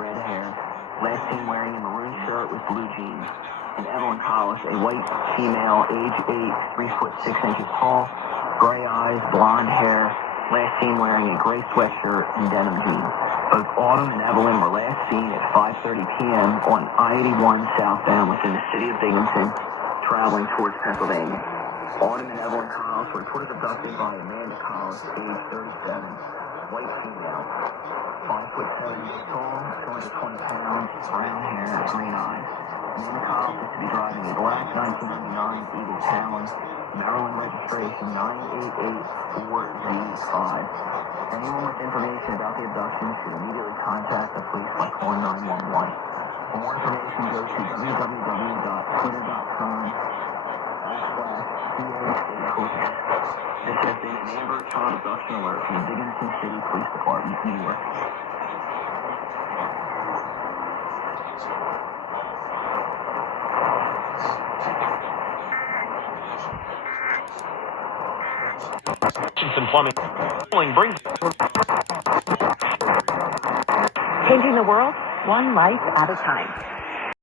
red hair. Last seen wearing a maroon shirt with blue jeans. And Evelyn Collis, a white female, age 8, 3 foot 6 inches tall, gray eyes, blonde hair. Last seen wearing a gray sweatshirt and denim jeans. Both Autumn and Evelyn were last seen at 5:30 p.m. on I-81 southbound within the city of Binghamton, traveling towards Pennsylvania. Autumn and Evelyn Collis were reported abducted by Amanda Collis, age 37, white female, 5 foot 7 inches tall, 220 pounds, brown hair, green eyes. Amanda Collis is to be driving a black 1999 Eagle Talon, Maryland registration 9884Z5. Anyone with information about the abduction should immediately contact the police by calling 911. For more information, go to www.twitter.com/EAS. This has been an Amber Child Abduction Alert from the Binghamton City Police Department, New York. And plumbing brings changing the world one life at a time.